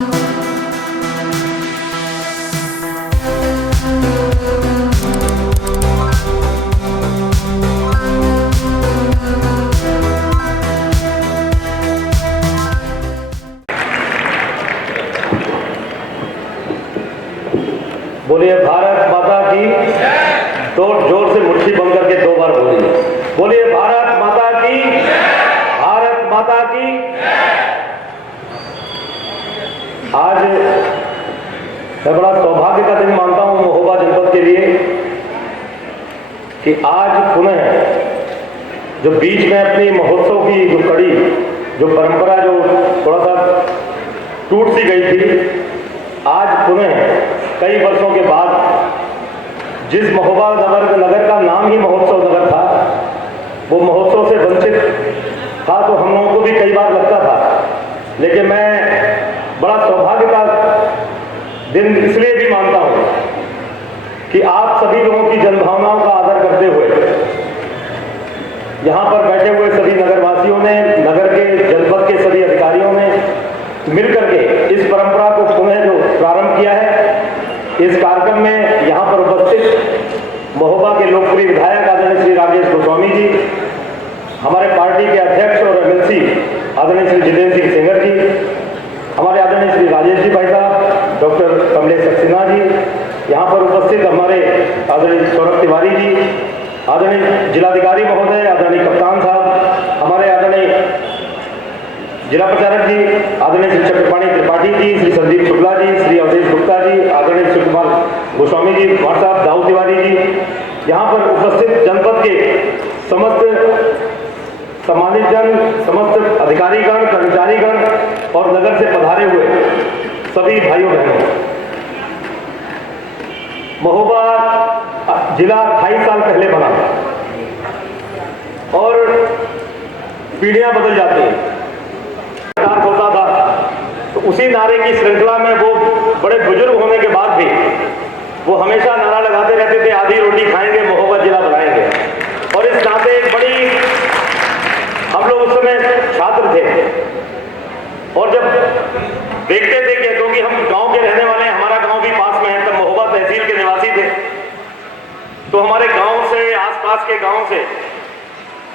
बोलिए भारत माता की। तो जोर से मुट्ठी बंद करके 2 बार बोलिए। बोलिए भारत माता की। भारत माता की। आज मैं बड़ा सौभाग्य का दिन मानता हूं महोबा जनपद के लिए कि आज पुनः जो बीच में अपनी महोत्सव की जो कड़ी, जो परंपरा जो थोड़ा सा टूट सी गई थी, आज पुनः कई वर्षों के बाद जिस महोबा नगर का नाम ही महोत्सव नगर था, वो महोत्सव से वंचित था। तो हम लोगों को भी कई बार लगता था, लेकिन मैं बड़ा सौभाग्य का दिन इसलिए भी मानता हूं कि आप सभी लोगों की जनभावनाओं का आदर करते हुए यहां पर बैठे हुए सभी नगरवासियों ने, नगर के जनपद के सभी अधिकारियों ने मिलकर के इस परंपरा को पुनः जो प्रारंभ किया है। इस कार्यक्रम में यहां पर उपस्थित महोबा के लोकप्रिय विधायक आदरणीय श्री राजेश गोस्वामी जी, हमारे पार्टी के अध्यक्ष और एमएलसी आदरणीय श्री जितेंद्र सिंह सेंगर जी, हमारे आदरणीय श्री राजेश जी भाई साहब, डॉक्टर कमलेश सक्सेना जी, यहाँ पर उपस्थित हमारे आदरणीय सौरभ तिवारी जी, आदरणीय जिलाधिकारी महोदय, आदरणीय कप्तान साहब, हमारे आदरणीय जिला प्रचारक जी, आदरणीय श्री चक्रपाणी त्रिपाठी जी, श्री संदीप शुक्ला जी, श्री अवधेश गुप्ता जी, आदरणीय श्री कुमार गोस्वामी जी, कुमार साहब, दाऊ तिवारी जी, यहाँ पर उपस्थित जनपद के समस्त सम्मानित जन, समस्त अधिकारीगण, कर्मचारीगण और नगर से पधारे हुए सभी भाइयों बहनों, महोबा जिला 28 साल पहले बना और पीढ़ियां बदल जाती हैं। होता था तो उसी नारे की श्रृंखला में वो बड़े बुजुर्ग होने के बाद भी वो हमेशा नारा लगाते रहते थे, आधी रोटी खाएंगे महोबा जिला बनाएंगे। और इस नाते एक बड़ी, हम लोग उस समय छात्र थे और जब देखते थे कि क्योंकि हम गांव के रहने वाले हैं, हमारा गांव भी पास में है, तब महोबा तहसील के निवासी थे, तो हमारे गांव से, आसपास के गांव से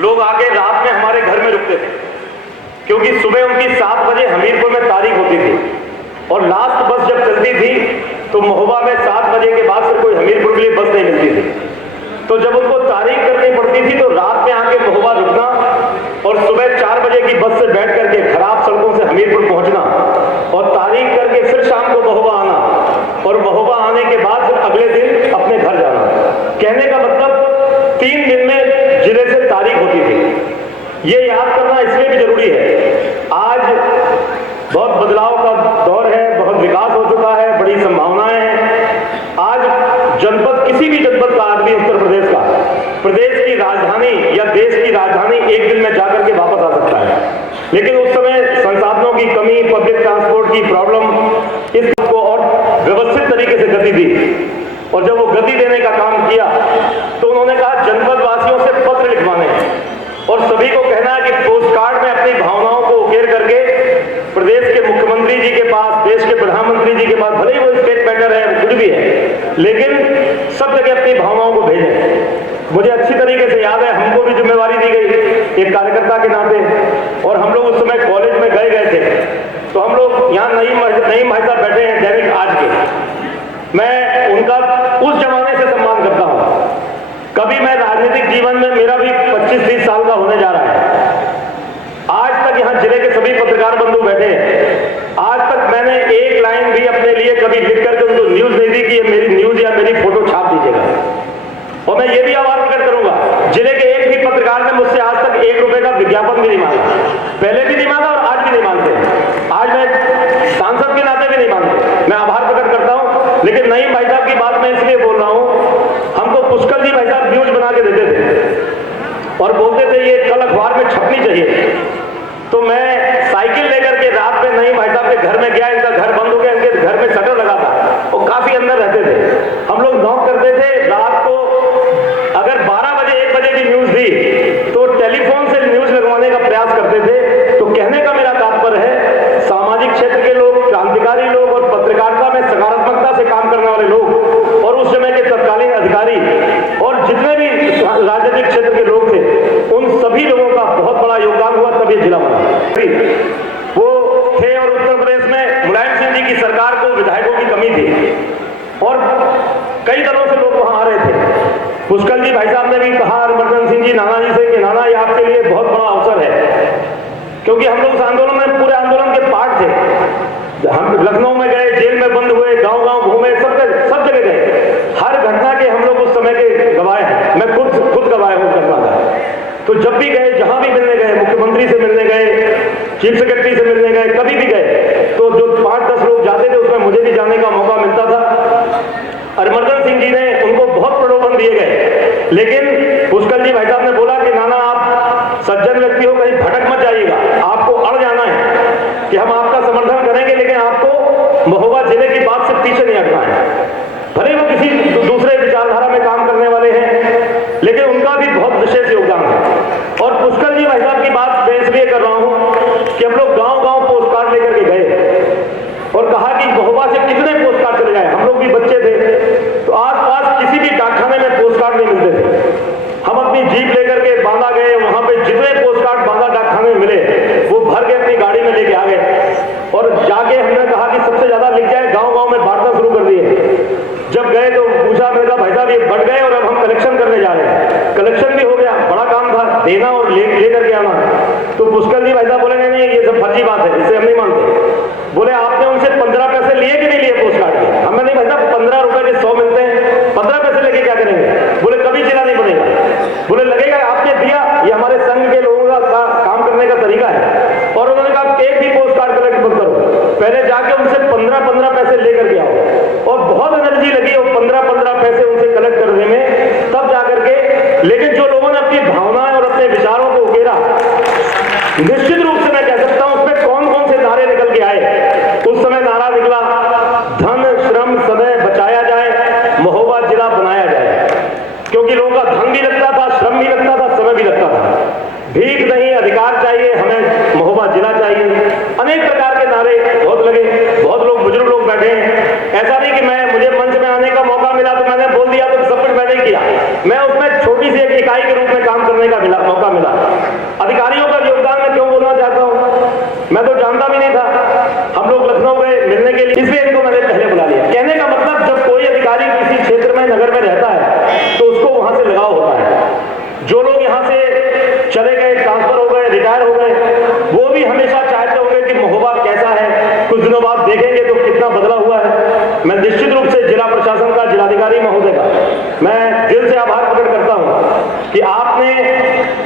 लोग आके रात में हमारे घर में रुकते थे, क्योंकि सुबह उनकी 7 बजे हमीरपुर में तारीख होती थी और लास्ट बस जब चलती थी तो महोबा में 7 बजे के बाद फिर कोई हमीरपुर के लिए बस नहीं मिलती थी। तो जब उनको तारीख करनी पड़ती थी तो रात में आके महोबा रुकना और सुबह 4 बजे की बस से बैठ करके खराब सड़कों से हमीरपुर पहुंचना और तारीख करके फिर शाम को महोबा आना और महोबा आने के बाद फिर अगले दिन अपने घर जाना। कहने का मतलब 3 दिन में जिले से तारीख होती थी। ये याद करना इसलिए भी जरूरी है, आज बहुत बदलाव का दौर है, बहुत विकास हो चुका है, बड़ी संभावनाएं हैं। आज जनपद, किसी भी जनपद का आदमी उत्तर प्रदेश का, प्रदेश की राजधानी या देश की राजधानी एक दिन में जाकर के वापस आ सकता है, लेकिन उस समय संसाधनों की कमी, पब्लिक ट्रांसपोर्ट की प्रॉब्लम इस को और व्यवस्थित तरीके से गति दी। और जब वो गति देने का काम किया तो उन्होंने कहा जनपद वासियों से पत्र लिखवाने हैं और सभी को कहना है कि पोस्ट कार्ड में अपनी भावनाओं को उकेर करके प्रदेश के मुख्यमंत्री जी के पास, देश के प्रधानमंत्री जी के पास, भले ही वो स्टेट मैटर है, कुछ भी है, लेकिन सब जगह अपनी भावनाओं को भेजें। मुझे अच्छी तरीके से याद है, हमको भी जिम्मेवारी दी गई एक कार्यकर्ता के नाते, और हम लोग उस समय कॉलेज में गए थे, तो हम लोग यहाँ नईम भाई साहब बैठे हैं दैनिक आज के, मैं उनका उस जमाने से सम्मान करता हूँ। कभी मैं राजनीतिक जीवन में, मेरा भी 25-30 साल का होने जा रहा है, आज तक यहाँ जिले के सभी पत्रकार बंधु बैठे हैं, आज तक मैंने एक लाइन भी अपने लिए कभी लिख करके उनको न्यूज नहीं दी कि ये मेरी न्यूज या मेरी फोटो छाप दीजिएगा। और मैं ये भी आवाज प्रकट करूंगा, जिले के एक भी पत्रकार ने मुझसे आज तक 1 रुपए का विज्ञापन भी नहीं मांगा, पहले भी नहीं मांगा और आज भी नहीं मांगते। आज मैं सांसद के नाते भी नहीं मांगते, मैं आभार प्रकट करता हूं। लेकिन नईम भाई साहब की बात मैं इसलिए बोल रहा हूं, हमको पुष्कर जी भाई साहब न्यूज बना के देते थे और बोलते थे ये कल अखबार में छपनी चाहिए। तो मैं साइकिल लेकर के रात में नईम भाई साहब के घर में गया, इनका घर बंद हो गया, इनके घर में शटर लगा था और काफी अंदर रहते थे। हम लोग नॉक करते थे रात को, अगर 12 बजे 1 बजे की न्यूज दी तो टेलीफोन से न्यूज लगवाने का प्रयास करते थे। तो कहने का मेरा तात्पर्य है, सामाजिक क्षेत्र के लोग, क्रांतिकारी की सरकार को विधायकों की कमी थी और कई दलों से लोग वहां आ रहे थे। पुष्कर जी भाई साहब ने भी कहा हरमर्दन सिंह जी नाना जी से कि नाना ये आपके लिए बहुत बड़ा अवसर है, क्योंकि हम लोग उस आंदोलन में पूरे आंदोलन के पार्ट थे। हम लखनऊ में गए, जेल में बंद हुए, गांव गांव घूमे, सब जगह गए, हर घटना के हम लोग उस समय के गवाह हैं। मैं खुद गवाह हूं घटना का। तो जब भी गए, जहां भी मिलने गए, मुख्यमंत्री से मिलने गए, चीफ सेक्रेटरी से मिलने गए, कभी भी गए तो जो 5-10 लोग जाते थे उसमें मुझे भी जाने का मौका मिलता था। हरमर्दन सिंह जी ने उनको बहुत प्रलोभन दिए गए, लेकिन पुष्कर जी भाई साहब ने बोला कि नाना आप सज्जन व्यक्ति हो, कहीं भटक मत जाइएगा, आपको अड़ जाना है कि हम आपका समर्थन करेंगे, लेकिन आपको महोबा जिले की बात से पीछे नहीं हटना है। भले वो किसी दूसरे विचारधारा में काम करने वाले हैं, लेकिन उनका भी बहुत विशेष योगदान है। और पुष्कर जी भाई साहब की बात मैं इसलिए कर रहा हूं कि हम लोग गांव गांव पोस्ट कार्ड लेकर के गए और कहा कि महोबा से कितने पोस्ट कार्ड चले जाए। हम लोग भी बच्चे थे तो आसपास किसी भी डाकखाने में पोस्ट कार्ड नहीं मिलते थे। हम अपनी जीप लेकर के बांदा गए, वहां पे जितने पोस्ट कार्ड बांदा डाकखाने में मिले वो भर के अपनी गाड़ी में लेके आ गए और जाके हमने कहा कि सबसे ज्यादा लिख जाए, गांव गांव में बांटना शुरू कर दिए। जब गए तो पूछा, मैंने कहा भाई साहब ये बढ़ गए और अब हम कलेक्शन करने जा रहे हैं। कलेक्शन भी हो गया, बड़ा काम था देना और लेकर के आना। तो पुष्कर जी भाई साहब बोले नहीं ये सब फर्जी बात है, इसे हम नहीं मानते। बोले आपने उनसे 15 पैसे लिए कि नहीं लिए पोस्ट कार्ड के? हमने नहीं भाई साहब 15 रुपए के 100 मिलते हैं, 15 पैसे लेके क्या करेंगे? बोले कभी जिला नहीं बनेगा। बोले लगेगा आपने दिया, ये हमारे संघ के लोगों का काम करने का तरीका है। और उन्होंने कहा एक भी पोस्ट कार्ड कलेक्ट मत करो, पहले जाके उनसे 15 पैसे लेकर के आओ। और बहुत एनर्जी लगी और 15 पैसे उनसे कलेक्ट करने में, तब जाकर के। लेकिन जो लोगों ने अपनी भावनाएं और अपने विचारों को उकेरा, निश्चित रूप से मैं कह सकता हूं उसमें कौन कौन से नारे निकल के आए। उस समय नारा निकला, धन श्रम समय बचाया जाए, महोबा जिला बनाया जाए। क्योंकि लोगों का धन भी लगता था, श्रम भी लगता था, समय भी लगता था। भीख नहीं, अधिकार चाहिए, हमें महोबा जिला चाहिए। अनेक प्रकार के नारे बहुत लगे, बहुत लोग बुजुर्ग लोग बैठे हैं। ऐसा नहीं कि मुझे मंच में आने का मौका मिला तो मैंने बोल दिया तो सब कुछ मैंने किया। मैं उसमें छोटी सी एक इकाई के रूप में काम करने का मौका मिला। अधिकारियों का योगदान मैं क्यों बोलना चाहता हूं, मैं तो जानता भी नहीं था। हम लोग लखनऊ गए मिलने के लिए, इसलिए इनको मैंने पहले बुला लिया। कहने का मतलब जब कोई अधिकारी किसी क्षेत्र में, नगर में रहता है तो उसको वहां से लगाव होता है। जो लोग यहाँ से चले गए, ट्रांसफर हो गए, रिटायर हो गए, वो भी हमेशा चाहते होंगे कि महोबा कैसा है। कुछ दिनों बाद देखेंगे तो कितना बदला हुआ है। मैं निश्चित रूप से जिला प्रशासन का, जिलाधिकारी महोदय का मैं दिल से आभार प्रकट करता हूं कि आपने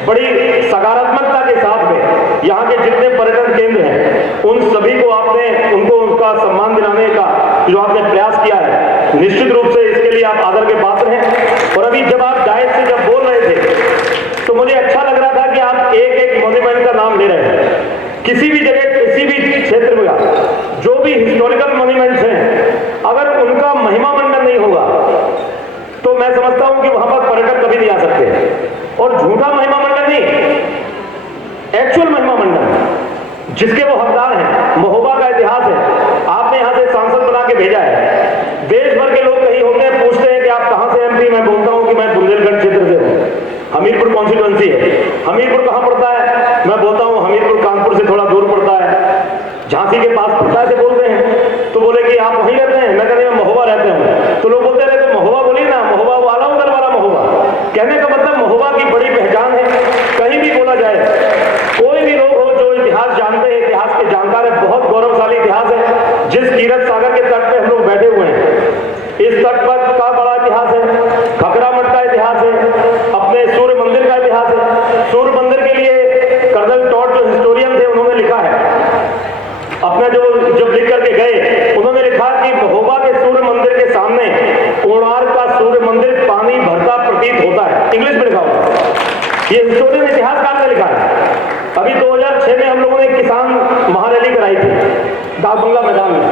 बड़ी सकारात्मकता के साथ में यहाँ के जितने पर्यटन केंद्र हैं उन सभी को आपने उनको उनका सम्मान दिलाने का जो आपने प्रयास किया है, निश्चित रूप से इसके लिए आप आदर के पात्र हैं। और अभी जब आप डायट से जब बोल रहे थे तो मुझे अच्छा लग रहा था कि आप एक एक मॉन्यूमेंट का नाम ले रहे हैं। किसी भी जगह, किसी भी क्षेत्र में जो भी हिस्टोरिकल मॉन्यूमेंट्स हैं, अगर उनका महिमा मंडन नहीं होगा तो मैं समझता हूं कि वहां पर पर्यटक कभी नहीं आ सकते। और झूठा महिमा मंडन नहीं, एक्चुअल महिमा मंडन जिसके वो हकदार हैं। महोबा का इतिहास है, आपने यहां से सांसद बना के भेजा है। देश भर के लोग कहीं होते हैं, पूछते हैं कि आप कहां से एमपी? मैं बोलता हूं कि मैं बुंदेलखंड क्षेत्र से हूं, हमीरपुर कॉन्स्टिट्यूएंसी है। हमीरपुर कहां पड़ता है? मैं बोलता हूं हमीरपुर कानपुर से थोड़ा दूर पड़ता है, झांसी के पास पड़ता है से बोलते हैं। तो बोले कि आप वहीं रहते हैं? मैं कहते हैं महोबा रहते हैं। तो लोग बोलते रहे तो महोबा बोलिए ना, महोबा वो आलमगढ़ वाला महोबा। कहने का मतलब महोबा की बड़ी पहचान है, कहीं भी बोला जाए। कोई भी लोग हो जो इतिहास जानते हैं, इतिहास के जानकार है, बहुत गौरवशाली इतिहास है। जिस कीरत सागर के तट पे हम लोग बैठे हुए हैं, इस तट पर का बड़ा इतिहास है। खकरा मठ का इतिहास है, अपने सूर्य मंदिर का इतिहास है। सूर्य मंदिर के लिए कर्नल टॉड जो हिस्टोरियन थे उन्होंने लिखा है, अपने जब लिख करके गए उन्होंने लिखा कि महोबा के सूर्य मंदिर के सामने कोणार्क का सूर्य मंदिर पानी भरता प्रतीत होता है। इंग्लिश में लिखा हुआ, ये हिस्टोरियन इतिहासकार ने लिखा है। अभी 2006 में हम लोगों ने किसान महारैली कराई थी डाक बंगला मैदान में।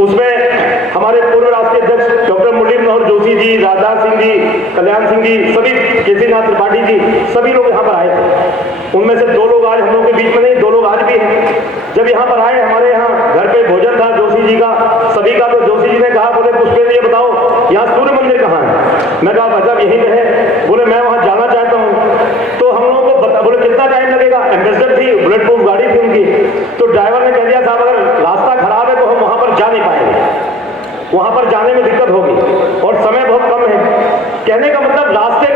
उसमें हमारे पूर्व राष्ट्रीय अध्यक्ष डॉक्टर मुरली मनोहर जोशी जी, राजदास सिंह जी, कल्याण सिंह जी, सभी, केसीनाथ त्रिपाठी जी, सभी लोग यहाँ पर आए थे। उनमें से 2 लोग आज हम लोग के बीच में नहीं, 2 लोग आज भी हैं। जब यहाँ पर आए, हमारे यहाँ घर पे भोजन था जोशी जी का, सभी का। तो जोशी जी ने कहा, बोले पुष्पेंद्र ये बताओ यहाँ सूर्य मंदिर कहाँ है? मैं कहा भाई साहब यहीं पे है। बोले मैं वहाँ जाना चाहता हूँ। तो हम लोगों को बोले कितना टाइम लगेगा? एम्बेसडर थी, बुलेट प्रूफ गाड़ी थी उनकी। तो ड्राइवर ने कह दिया साहब अगर रास्ता खराब है तो हम वहां पर जा नहीं पाएंगे।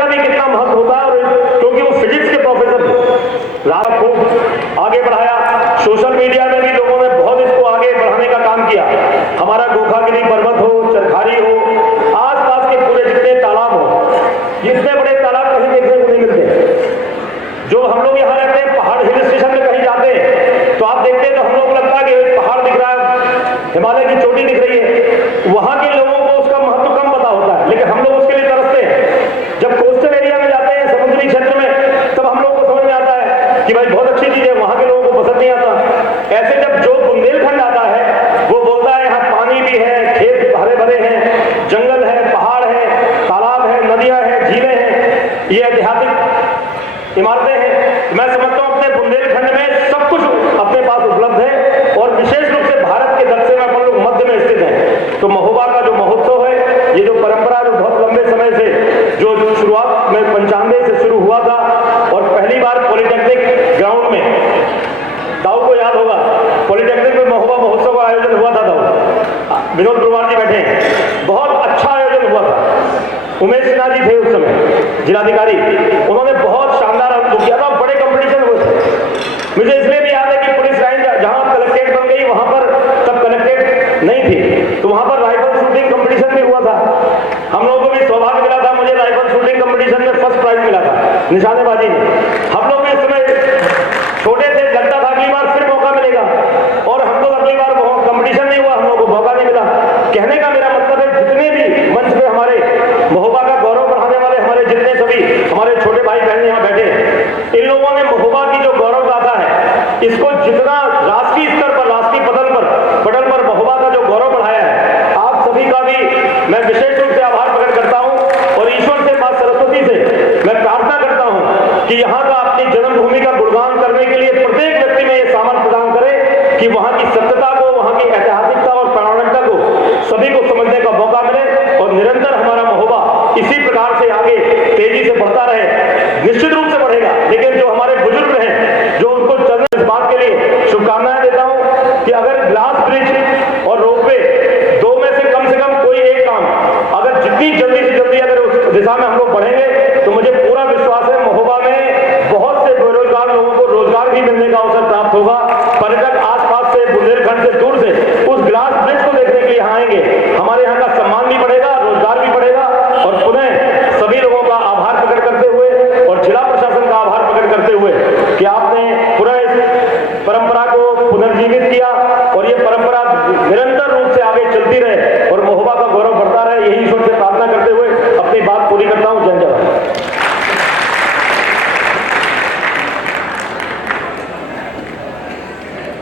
भी कितना महत्व होता है, और क्योंकि वो फिजिक्स के प्रोफेसर थे, रात खूब आगे बढ़ाया। सोशल मीडिया में भी लोगों ने बहुत इसको आगे बढ़ाने का काम किया। हमारा गोखागिरी पर्वत हो, चरखारी हो, आसपास के पूरे जितने तालाब हो, इतने बड़े तालाब कहीं देखने को नहीं मिलते। जो हम लोग यहाँ रहते हैं, पहाड़ हिल स्टेशन में कहीं जाते हैं तो आप देखते हैं तो हम लोग को लगता है कि पहाड़ दिख रहा है, हिमालय की चोटी दिख रही है। वहां के लोगों को उसका महत्व कम पता होता है, लेकिन हम लोग उसके लिए तरसते हैं। जब कोस्टल एरिया में जाते हैं, समुद्री क्षेत्र में, तब हम लोगों को समझ में आता है कि भाई बहुत अच्छी चीज है, वहां के लोगों को पसंद नहीं आता। ऐसे जब जो बुंदेलखंड आता है, वो बोलता है यहाँ पानी भी है, खेत हरे भरे हैं, जंगल है, पहाड़ है, तालाब है, नदियां हैं, झीलें हैं, ये ऐतिहासिक इमारतें हैं। मैं समझता हूँ अपने बुंदेलखंड में सब कुछ अपने पास उपलब्ध है, और विशेष रूप से भारत के दक्षिण में अपन लोग मध्य में स्थित हैं। तो महोबा का जो महोत्सव है, ये जो परंपरा जो बहुत लंबे समय से, जो शुरुआत में 95 से शुरू हुआ था, और पहली बार पॉलिटेक्निक ग्राउंड में, दाऊ को याद होगा, पॉलिटेक्निक में महोबा महोत्सव का आयोजन हुआ था। दाऊ विनोद कुमार जी बैठे हैं, बहुत अच्छा आयोजन हुआ था। उमेश सिन्हा जी थे उस समय जिलाधिकारी, उन्होंने बहुत शानदार आयोजन किया था, बड़े कंपटीशन हुए थे। मुझे इसलिए भी याद है कि पुलिस लाइन जहां कलेक्ट्रेट बन गई, वहां पर तब कलेक्ट्रेट नहीं थी, तो वहां पर राइफल शूटिंग कंपटीशन भी हुआ था। हम लोगों को भी सौभाग्य मिला था, मुझे राइफल शूटिंग कंपटीशन में फर्स्ट प्राइज मिला था, निशानेबाजी में। हम लोग भी इस समय छोटे थे, लगता था अगली बार फिर मौका मिलेगा, और हम लोग अगली बार कंपटीशन नहीं हुआ, हम लोग को मौका नहीं मिला। कहने का मेरा मतलब है, जितने भी मंच पे हमारे महोबा का गौरव बढ़ाने वाले हमारे जितने सभी हमारे छोटे भाई बहन यहाँ बैठे हैं, इन लोगों ने महोबा की जो गौरव गाथा है, इसको जितना राष्ट्रीय स्तर पर, राष्ट्रीय पटल पर महोबा का जो गौरव बढ़ाया है, आप सभी का भी मैं विशेष रूप से आभार प्रकट करता हूं। और ईश्वर से, मां सरस्वती से मैं प्रार्थना करता हूं कि यहाँ का अपनी जन्मभूमि का गुणगान करने के लिए प्रत्येक व्यक्ति में ये सामर्थ्य प्रदान करे कि वहां की सत्यता को, वहां की ऐतिहासिकता और पौराणिकता को सभी को समझने का मौका मिले, और निरंतर हमारा महोबा इसी प्रकार से आगे तेजी से बढ़ता रहे। निश्चित रूप से बढ़ेगा, लेकिन जो हमारे बुजुर्ग हैं, जो उनको चलने, इस बात के लिए शुभकामनाएं देता हूं कि अगर ग्लास ब्रिज और रोपवे दो में से कम कोई एक काम, अगर जितनी जल्दी से जल्दी अगर उस दिशा में हम लोग बढ़ेंगे, तो मुझे पूरा विश्वास है महोबा में बहुत से बेरोजगार लोगों को रोजगार भी मिलने का अवसर प्राप्त होगा। पर्यटक आसपास से, बुंदेलखंड से, दूर से उस ग्लास ब्रिज को देखने के लिए यहाँ आएंगे, हमारे यहाँ का सम्मान भी बढ़ेगा, रोजगार भी बढ़ेगा। और पुनः सभी लोगों का आभार प्रकट करते हुए, और जिला प्रशासन का आभार प्रकट करते हुए कि आपने पुनः इस परंपरा को पुनर्जीवित किया, और ये परंपरा निरंतर रूप से आगे चलती रहे, और महोबा का गौरव बढ़ता रहे, यही ईश्वर से प्रार्थना करते हुए अपनी बात पूरी करता हूँ। जय जय।